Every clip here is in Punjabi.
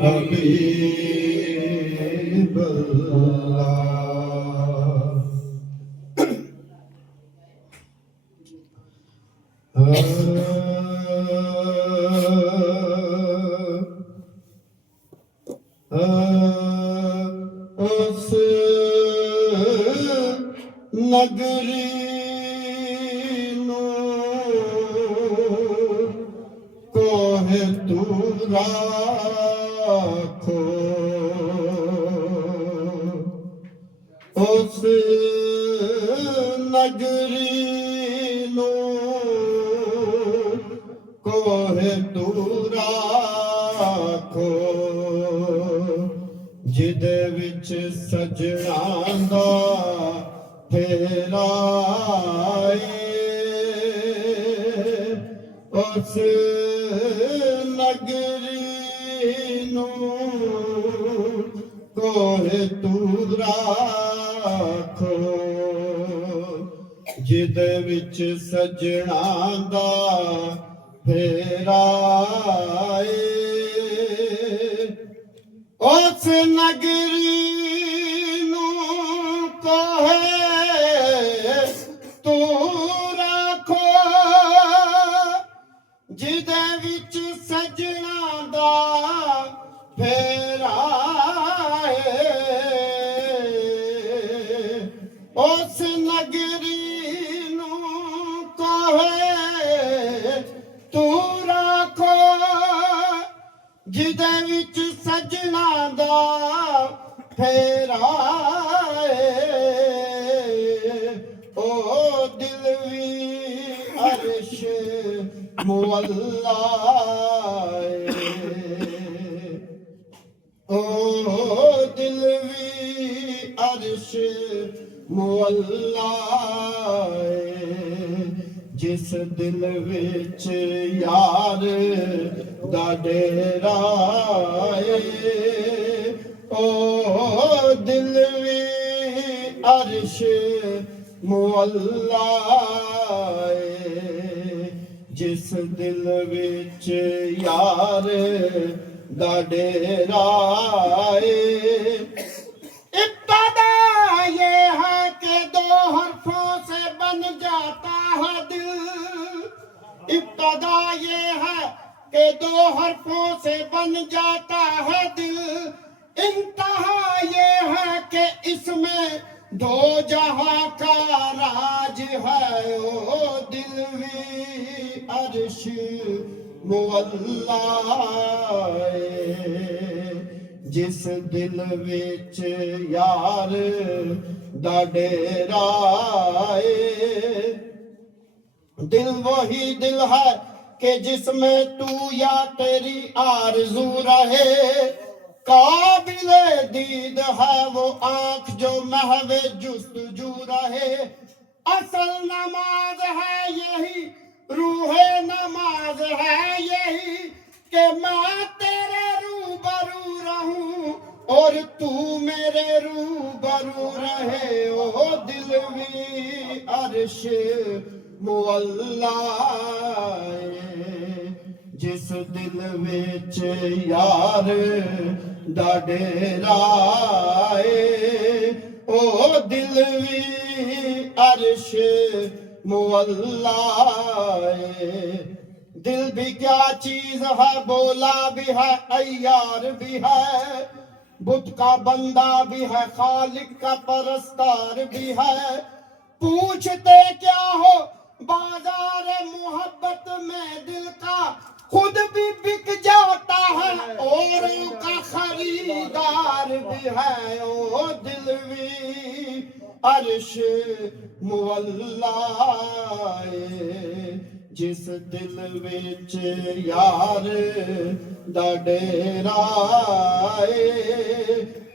حبیب اس نگری کوہ تورا کھو اس نگری نو کوہ تورا کھو جدے وچ سجناں دا پھیرا اس نگری نو کوہ تورا کھو جدے وچ سجناں دا پھیرا اس نگری نو کوہ تورا کھو جدے وچ سجناں دا پھیرا اس نگری نو کوہ تورا کھو جدے وچ سجناں دا پھیرا او دل وی عرش مولا او دل وی عرش مولا جس دل وچ یار دا ڈیرا او دل وی عرش مولا جس دل وچ یار دا ڈیرا ابتدا یہ ہے کہ دو حرفوں سے بن جاتا ہے دل ابتدا یہ ہے کہ دو حرفوں سے بن جاتا ہے دل انتہا یہ ہے کہ اس میں دو جہاں کا راج ہے او دل وی عرش مولا جس دل وچ یار دا ڈیرا دل وہی دل ہے کہ جس میں تو یا تیری آرزو رہے قابل دید ہے وہ آنکھ جو محو جستجو رہے اصل نماز ہے یہی روح نماز ہے یہی کہ میں تیرے روبرو رہوں اور تو میرے روبرو رہے او دل وی عرش مولا جس دل وچ یار دا ڈیرا او دل وی عرش مولا دل بھی کیا چیز ہے بولا بھی ہے عیار بھی ہے بت کا بندہ بھی ہے خالق کا پرستار بھی ہے پوچھتے کیا ہو بازار محبت میں دل کا خود بھی بک جاتا ہے اوروں کا خریدار بھی ہے او دل وی عرش مولا جس دل وچ یار دا ڈیرا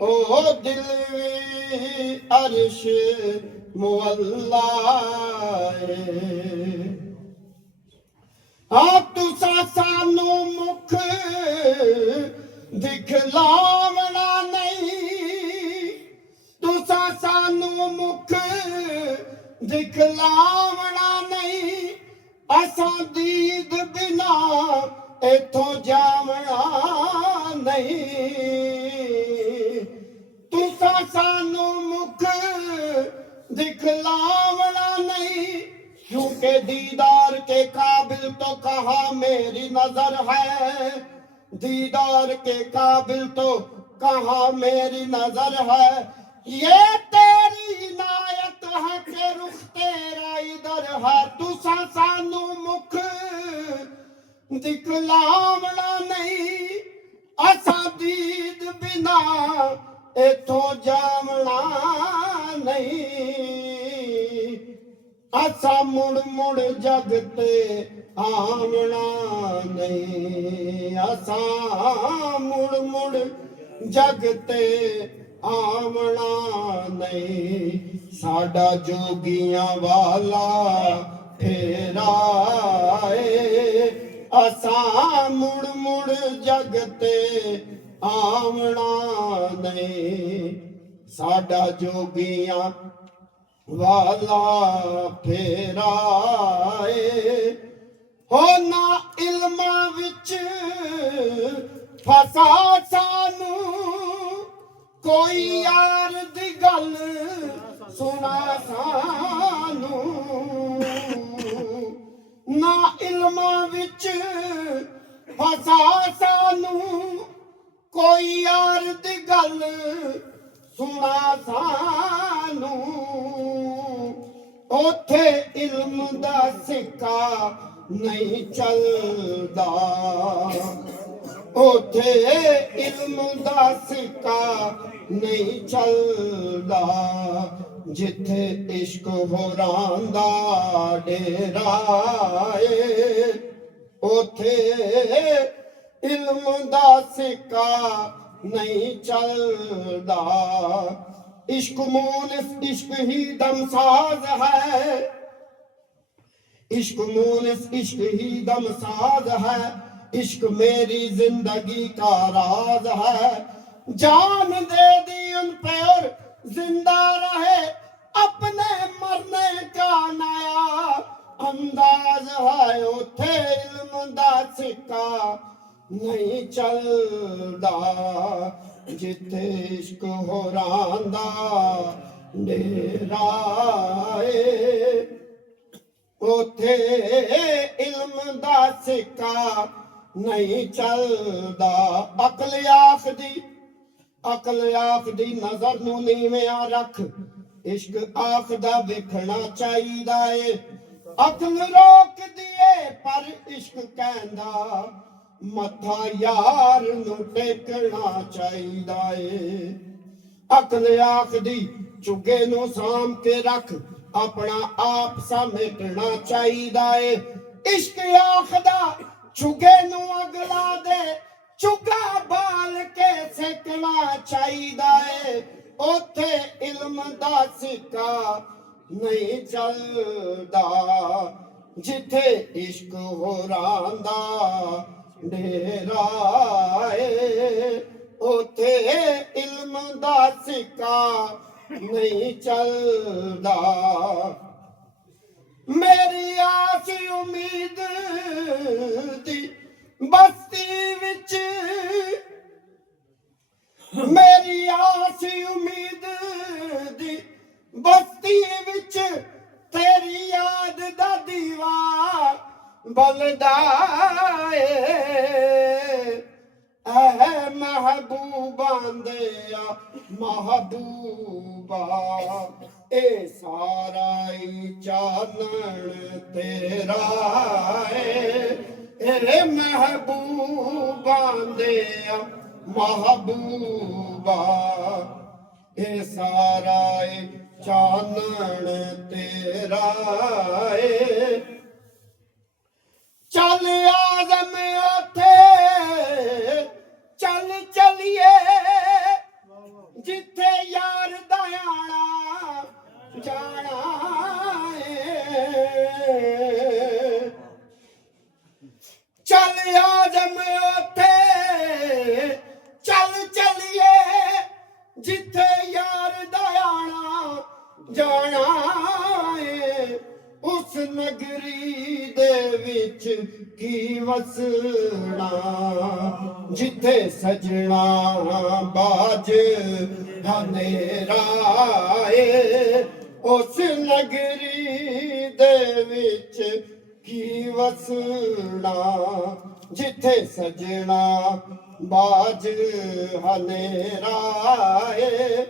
او دل وی عرش مولا تسا سانو مکھ دکھلاونا نہیں تسا سانو مکھ دکھلاونا نہیں اساں دید بنا ایتھوں جاونا नहीं तुसा सानू मुख दिखलावना नहीं क्योंकि दीदार के काबिल तो कहा मेरी नजर है दीदार के काबिल तो कहा मेरी नजर है ये तेरी इनायत है कि रुख तेरा इधर है तुसा सानू मुख दिखलावना नहीं असा दीद बिना इथों जावना नहीं असा मुड़ मुड़ जगते आमना नहीं असा मुड़ मुड़ जगते आमना नहीं साडा जोगियां वाला फेरा असा मुड़ मुड़ जगते आमना नहीं साडा जोगियां वाला फेरा हो ना इल्मा विच फसा सानू कोई यार दी गल सुना सानू ना इल्मा विच फसा सानू कोई यार दी गल सुना सानू ओथे इल्म दा सिक्का नहीं चलदा ओथे इल्म दा सिक्का नहीं चलदा जिथे इश्क होरां दा डेरा ए ओथे इल्म दा सिक्का नहीं चलदा इश्क मूनिस इश्क ही दमसाज है इश्क मूनिस इश्क ही दमसाज है इश्क मेरी जिंदगी का राज है जान दे दी उन पे और जिंदा रहे अपने मरने का नया अंदाज है उथे इल्म दा सिक्का नहीं चलदा जिथे इश्क होरां दा डेरा उथे इल्म दा सिक्का नहीं चलदा अकल आखदी नजर नू नीवें रख इश्क आखदा वेखना चाहिदा है अकल रोक दिए पर इश्क कहंदा मथा यार नू टेकना चाहिदा है अकल आखदी चुगे नू साम के रख अपना आप समेटना चाहिदा है इश्क आखदा चुगे नू अगला दे चुगा बाल के सेकना चाहिदा है ओथे इल्म दा सिक्का नहीं चलदा जिथे इश्क होरां दा डेरा ओथे इल्म दा सिक्का नहीं चलदा मेरी आस उम्मीद दी बस्ती विच मेरी आस उम्मीद दी बस्ती विच तेरी याद दा दीवार बलदा महबूबां दिया महबूबा ए सारा ही चानन तेरा ए महबूबां दिया महबूबा ए सारा ही चानन तेरा चल आज़म ओथे चल चलिए जिथे यार दयाना जाना चल आज़म ओथे चल चलिए जिथे यार दयाना जाना उस नगरी दे विच की वसना ਜਿੱਥੇ ਸਜਣਾ ਬਾਜ ਹਨੇਰਾ ਏ, ਉਸ ਨਗਰੀ ਦੇ ਵਿੱਚ ਕੀ ਵਸਣਾ, ਜਿੱਥੇ ਸਜਣਾ ਬਾਜ ਹਨੇਰਾ ਏ।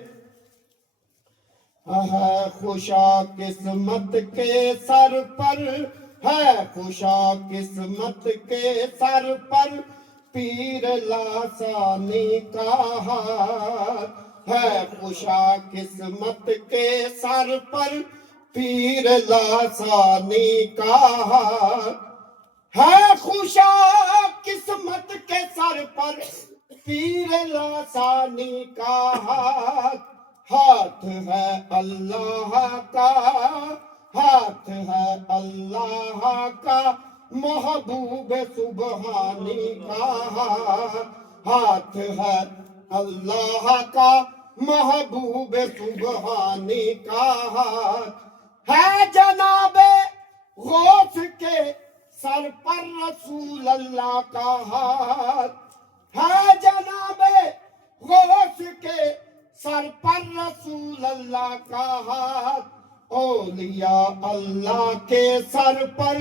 ہے خوشا قسمت کے سر پر، ہے خوشا قسمت کے سر پر پیر لاسانی کا ہاتھ، ہے خوشا قسمت کے سر پر پیر لاسانی کا ہاتھ، ہے خوشا قسمت کے سر پر پیر لاسانی کا ہاتھ، ہاتھ ہے اللہ کا، ہاتھ ہے اللہ کا محبوب سبحانی کا ہاتھ، ہاتھ ہے اللہ کا محبوب سبحانی کا ہاتھ، ہے جناب غوث کے سر پر رسول اللہ کا ہاتھ، ہے جناب غوث کے سر پر رسول اللہ کا ہاتھ، اولیاء اللہ کے سر پر،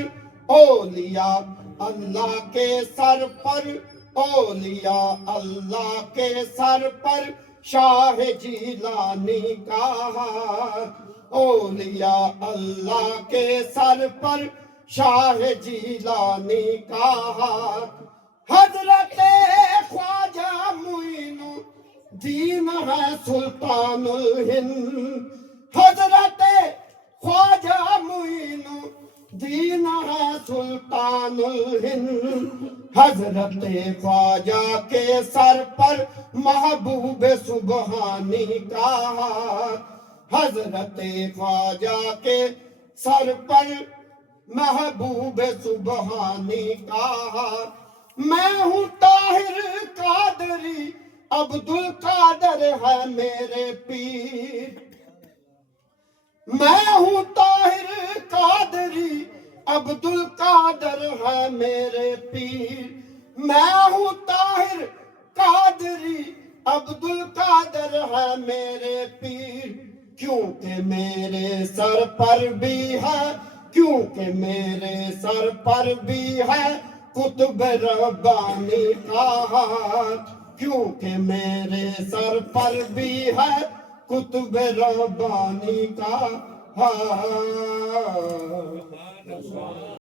اولیاء اللہ کے سر پر، اولیاء اللہ کے سر پر شاہ جیلانی کا ہاتھ، اولیاء اللہ کے سر پر شاہ جیلانی کا ہاتھ، حضرت خواجہ معین الدین ہے سلطان الہند، حضرت خواجہ معین الدین ہے سلطان الہند، حضرت خواجہ کے سر پر محبوب سبحانی کا ہاتھ، حضرت خواجہ کے سر پر محبوب سبحانی کا ہاتھ، میں ہوں طاہر قادری عبد القادر ہے میرے پیر، میں ہوں طاہر قادری عبد القادر ہے میرے پیر، میں ہوں طاہر قادری عبد القادر ہے میرے پیر، کیونکہ میرے سر پر بھی ہے، کیونکہ میرے سر پر بھی ہے قطب ربانی کا ہاتھ، کیونکہ میرے سر پر بھی ہے قطب ربانی کا ہاتھ۔